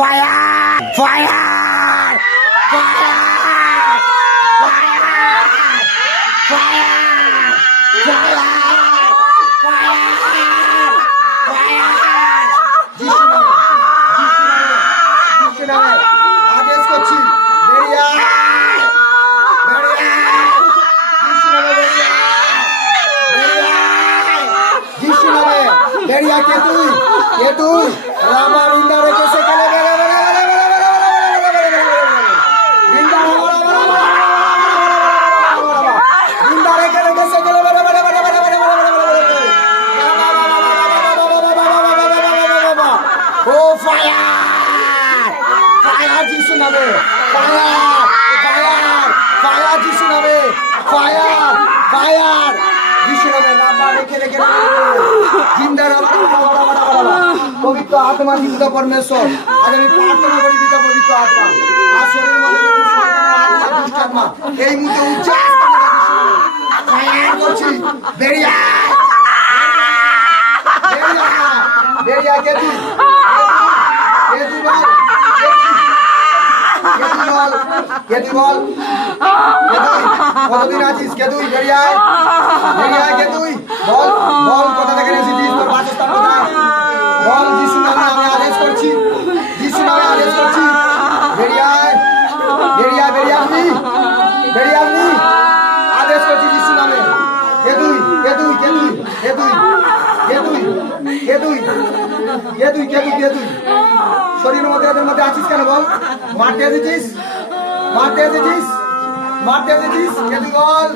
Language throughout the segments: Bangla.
ফায়ার ফায়ার ফায়ার আদেশ করছি বেরিয়া কে তুই রামার ইন্দা রেখেছে গেলে ও ফায়ার ফায়ার যিশু নামে ফায়ার ফায়ার ফায়ার যিশু নামে ফায়ার ফায়ার যিশু নামে নাম রেখে জিন্দা পবিত্র আত্মা জিন্দা পরমেশ্বর আজ আমি প্রার্থনা করি পিতা পবিত্র আত্মা আর শরীরের মধ্যে আত্মা এই মুহূর্তে উচ্চাস ফায়ার করছি বেরিয়া বেরিয়া কে তুই বল কতদিন আছিস কে তুই বেরিয়ায় কে তুই বল বল কোথা থেকে এসেছিস তোর বাসস্থান কোথায় বল যিশু নামে আমি আদেশ করছি বেরিয়ায় আপনি আদেশ করছি যিশু নামে কে তুই শরীরের মধ্যে এদের মধ্যে আছিস কেন বল মারতে এসেছিস কে তুই বল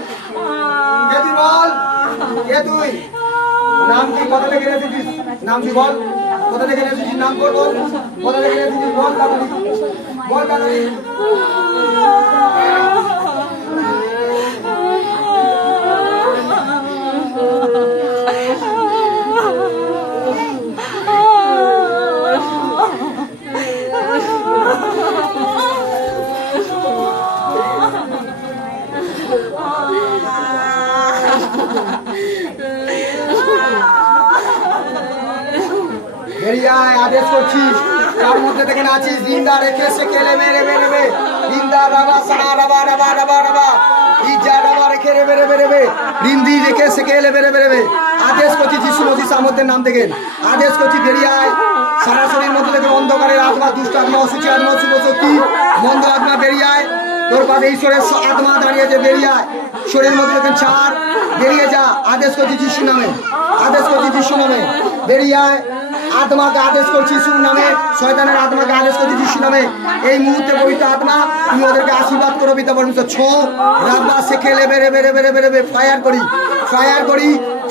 কে তুই নাম কি কোথা থেকে এসেছিস নাম কি বল কোথা থেকে এসেছিস নাম বল কোথা থেকে এসেছিস বল তাড়াতাড়ি বেরিয়ায় আদেশ করছিস তার মধ্যে থেকে আছিস জিন্দা রেখে সে কেলে মেরে জিন্দা রাবা সানা রাবা ইজা রাবা রেখে রেবে রিন্দি রেখে সে কেলে মেরে আদেশ করছি যিশু মসিহ সামর্থ্যের নাম থেকে আদেশ করছি বেরিয়ায় সারা শরীর মধ্যে থেকে অন্ধকারের আত্মা দুষ্ট আত্মা অসুচি আত্মা শুভ শক্তি মন্দ আত্মা বেরিয়ায় তোর পাশে ঈশ্বরের আত্মা দাঁড়িয়েছে বেরিয়ায় শরীরের মধ্যে থেকে ছাড় বেরিয়ে যা আদেশ করছি যিশু নামে বেরিয়ায় আত্মাকে আদেশ করছি যিশুর নামে শয়তানের আত্মাকে আদেশ করছি যিশু নামে এই মুহূর্তে পবিত্র আত্মা তুমি ওদেরকে আশীর্বাদ করো পিতা পরমেশ্বর ছো রাব্বা শেখে বেরে ফায়ার করি ফায়ার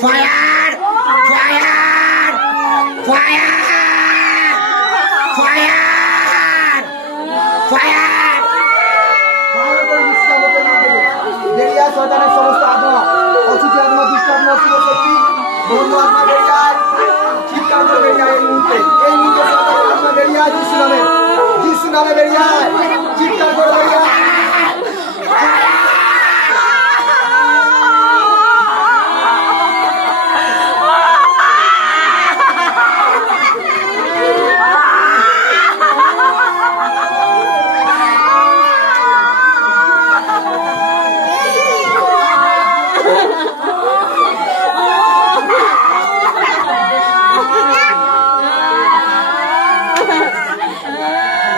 ফায়ার বেরিয়া শয়তানের সমস্ত আত্মা অসুচি আত্মা দুষ্ট আত্মা শুভ শক্তি বন্ধু আত্মা বেরিয়ায় চিৎকার করে বেরিয়ায় এই মুহূর্তে শয়তানের আত্মা বেরিয়ায় যিশু নামে বেরিয়ায় চিৎকার করে বেরিয়ায়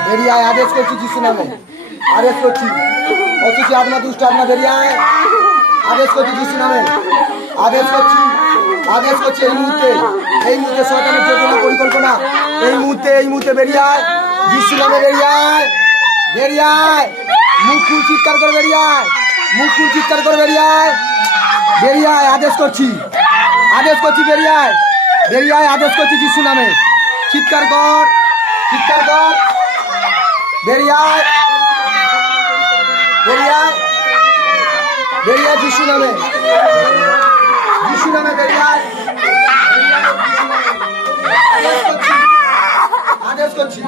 বেরিয়ায় আদেশ করছি যিশু নামে আদেশ করছি অসুচি আত্মা দুষ্ট আত্মা বেরিয়ায় আদেশ করছি যিশু নামে আদেশ করছি এই মুহূর্তে শয়তানের যোজনা পরিকল্পনা এই মুহূর্তে বেরিয়ায় যিশু নামে বেরিয়ায় মুখ খুল চিৎকার করে বেরিয়ায় আদেশ করছি বেরিয়ায় আদেশ করছি যিশু নামে চিৎকার কর বেরিয়ায় যিশু নামে বেরিয়ায় আদেশ করছি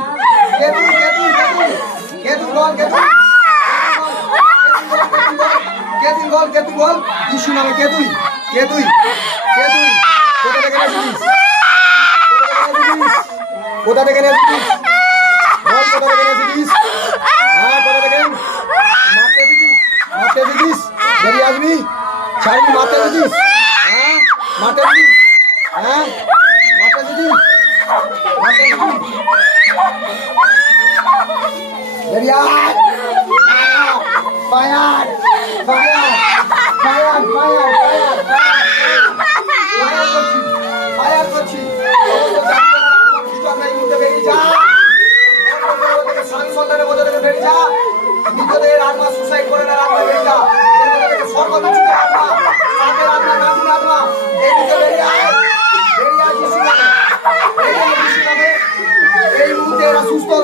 বল যিশু নামে কে তুই কোথা থেকে এসেছিস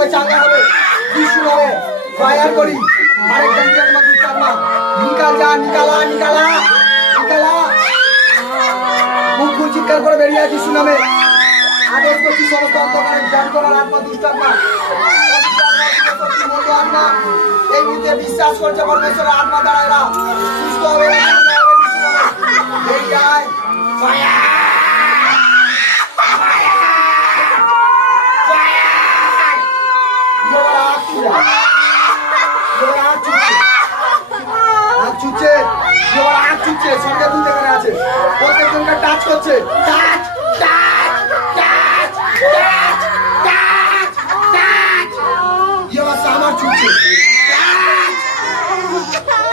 হবে চাঙ্গা হবে যিশু নামে ফায়ার করি আরেক গন্ডি আত্মা দুষ্ট আত্মা নিকাল যা নিকালা নিকালা নিকালা মুখ খুলে চিৎকার করে বেরিয়ে আয় যিশু নামে আদেশ করছি সমস্ত অন্ধকারের যন্ত্রণার আত্মা দুষ্ট আত্মা আত্মা এই মুহূর্তে বিশ্বাস করছে পরমেশ্বরের আত্মা দ্বারা এরা সুস্থ হবে বেরিয়ে আয় ফায়ার সঙ্গে দুধ এখানে আছে প্রত্যেকজনকে টাচ করছে touch touch touch touch touch touch আমার ছুটছে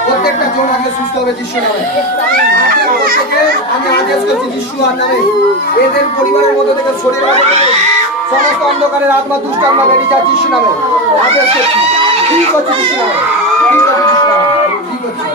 প্রত্যেকটা জন আগে সুস্থ হবে যিশু নামে আমি আদেশ করছি যিশু নামে এদের পরিবারের মধ্যে থেকে শরীরের মধ্যে থেকে সমস্ত অন্ধকারের আত্মা দুষ্ট আত্মা বেরিয়ে যায় যিশু নামে আদেশ করছি ঠিক হচ্ছে যিশু নামে ঠিক হচ্ছে যিশু নামে ঠিক হচ্ছে